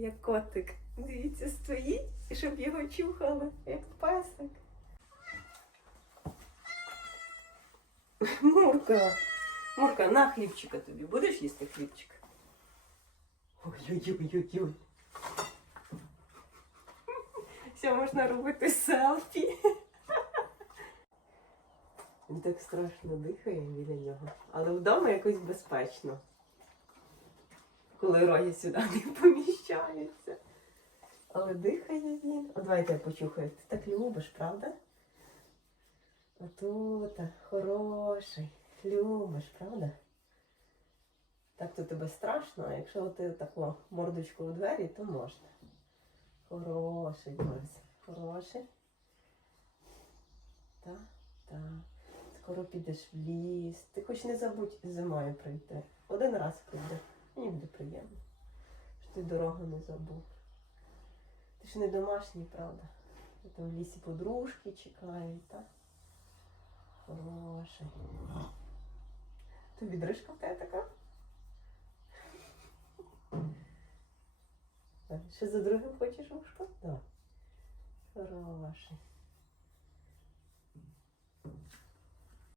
як котик. Дивіться, стоїть, щоб його чухали, як песик. Мурка, Мурка, на хлібчика тобі. Будеш їсти хлібчик? Ой-ой-ой-ой-ой. Все, можна робити селфі. Він так страшно дихає біля нього. Але вдома якось безпечно. Коли роги сюди не поміщаються. Але дихає він. О, давайте я почухаю. Ти так любиш, правда? Отут, хороший. Любиш, правда? Так то тебе страшно, а якщо ти таку мордочку у двері, то можна. Хороший, Борис. Хороший. Так, так. Скоро підеш в ліс. Ти хоч не забудь зимою прийти. Один раз ти дорогу не забув. Ти ж не домашній, правда? Там в лісі подружки чекають, так? Хороший. Тобі дрижка в тебе така? Так, Ще за другим хочеш вушко? Так. Хороший.